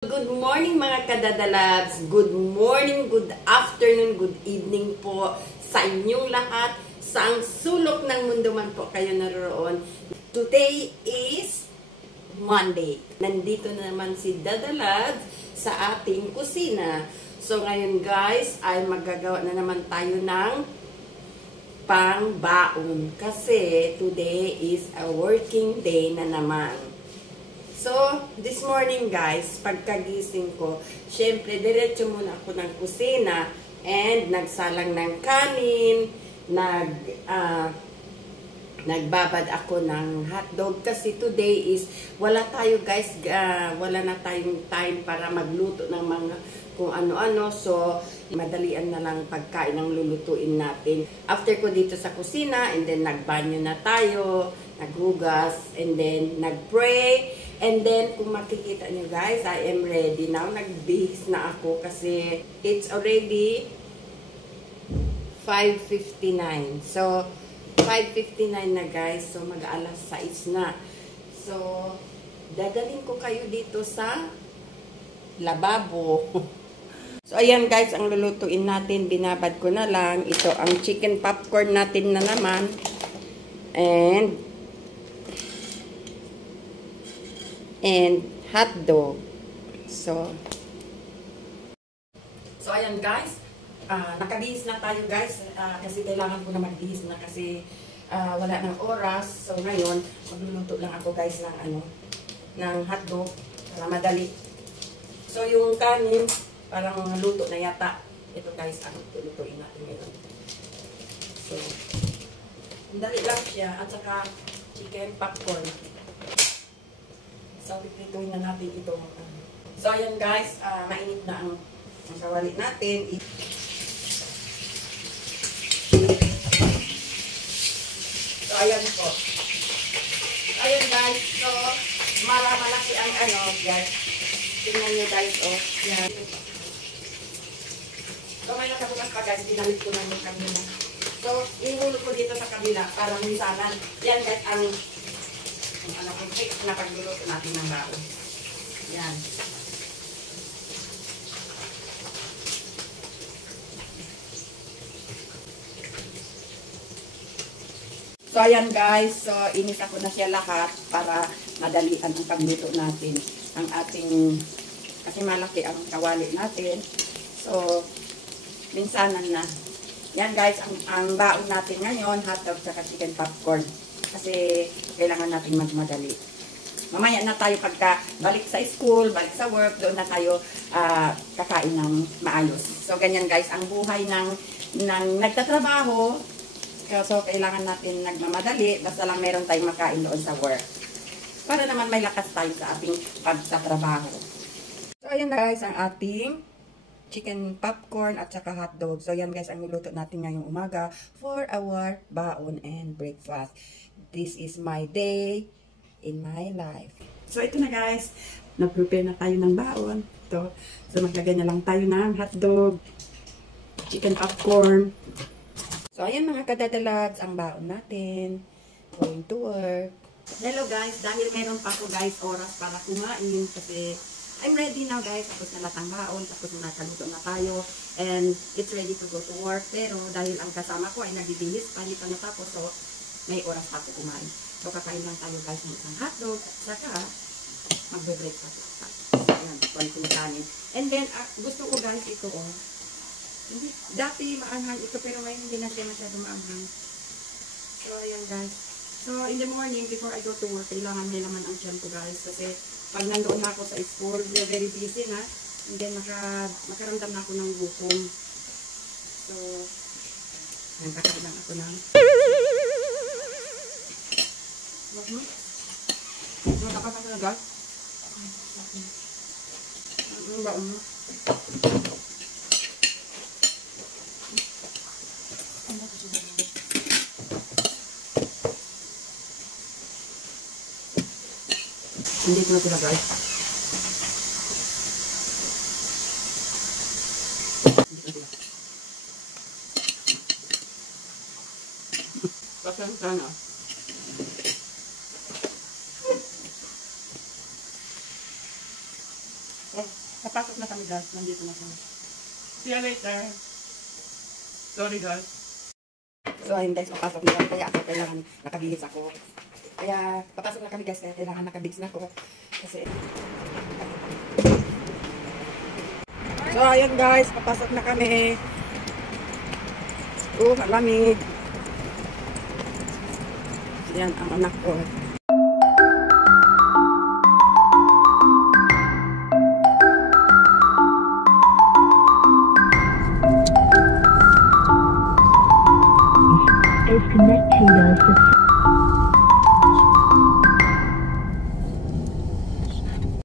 Good morning mga kadadalabs, good morning, good afternoon, good evening po sa inyong lahat, sa ang sulok ng mundo man po kayo naroon. Today is Monday. Nandito na naman si Dadalabs sa ating kusina. So ngayon guys ay magagawa na naman tayo ng pangbaon kasi today is a working day na naman. So, this morning guys, pagkagising ko, syempre, diretso muna ako ng kusina and nagsalang ng kanin, nagbabad ako ng hotdog kasi today is, wala tayo guys, wala na tayong time para magluto ng mga kung ano-ano. So, madalian na lang pagkain ang lulutuin natin. After ko dito sa kusina, and then nagbanyo na tayo, naghugas, and then nagpray. And then, kung makikita nyo guys, I am ready now. Nagbihis na ako kasi it's already 5:59. So, 5:59 na guys. So, mag-alas 6 na. So, dadalhin ko kayo dito sa lababo. So, ayan guys, ang lulutuin natin. Binabad ko na lang. Ito ang chicken popcorn natin na naman. And hot dog. So ayan guys, nakabihis na tayo guys, kasi kailangan ko na magbihis na kasi wala ng oras. So ngayon, magluluto lang ako guys ng hot dog para madali. So yung kanin, parang luto na yata. Ito guys, ang lutuin natin ngayon. So, dali lang siya, at saka chicken popcorn. So, piprituhin na natin ito. So, ayan guys, mainit na ang kawali natin. So, ayan po. Ayan guys, so, malaki ang yan. Tingnan nyo guys, yan. So, may nakabukas pa guys, dinamit ko na yung kabila. So, ihulog ko dito sa kabila para minsanan. Yan guys, ang kung fix na pagluluto natin ng baon. Yan. So, ayan guys. So, inis ako na siya lahat para madalian ang pagluto natin. Ang ating, kasi malaki ang kawali natin. So, minsanan na. Yan guys, ang baon natin ngayon, hotdog sa chicken popcorn. Kasi kailangan natin magmadali. Mamaya na tayo pagka balik sa school, balik sa work, doon na tayo kakain ng maayos. So, ganyan guys, ang buhay ng nagtatrabaho. So, kailangan natin nagmamadali, basta lang meron tayong makain doon sa work. Para naman may lakas tayo sa ating pagtatrabaho. So, ayan guys, ang ating chicken popcorn at saka hotdog. So, yan guys, ang niluto natin ngayong umaga for our baon and breakfast. This is my day in my life. So, ito na guys. Nag-prepare na tayo ng baon. Ito. So, maglagay na lang tayo ng hotdog, chicken popcorn. So, ayan mga kadadalags, ang baon natin. Going to work. Hello guys. Dahil meron pa ako guys oras para kumain kasi I'm ready now guys. Tapos na lahat ang baon. Tapos na nakaluto na tayo. And it's ready to go to work. Pero dahil ang kasama ko ay nagbibihis pa, hindi pa natapos. So, may oras pa ako kumain. So, kakain lang tayo guys ng isang hotdog. At saka, magbe-breakfast. Ayan, konting kanin. And then, gusto ko guys ito dati maanghang ito, pero ngayon hindi na siya masyado maanghang. So, ayan guys. So, in the morning, before I go to work, kailangan may naman ang tiyan ko guys. Kasi, pag nandoon na ako sa school, very busy na. And then, makaramdam na ako ng gutom. So, nagkakaroon lang ako ng Nakapasok na guys. Ang baon mo. Hindi ko na sila guys. Pasang sana. Oh. Papasok na kami guys, nandito na kami. See you later. Sorry guys. So ayun guys, papasok na kami, kaya ako kailangan nakabihis ako. Kaya papasok na kami guys, kaya kailangan nakabihis na ako. Kasi so ayun guys, papasok na kami. Malamig. Yan ang anak ko. Is connecting us.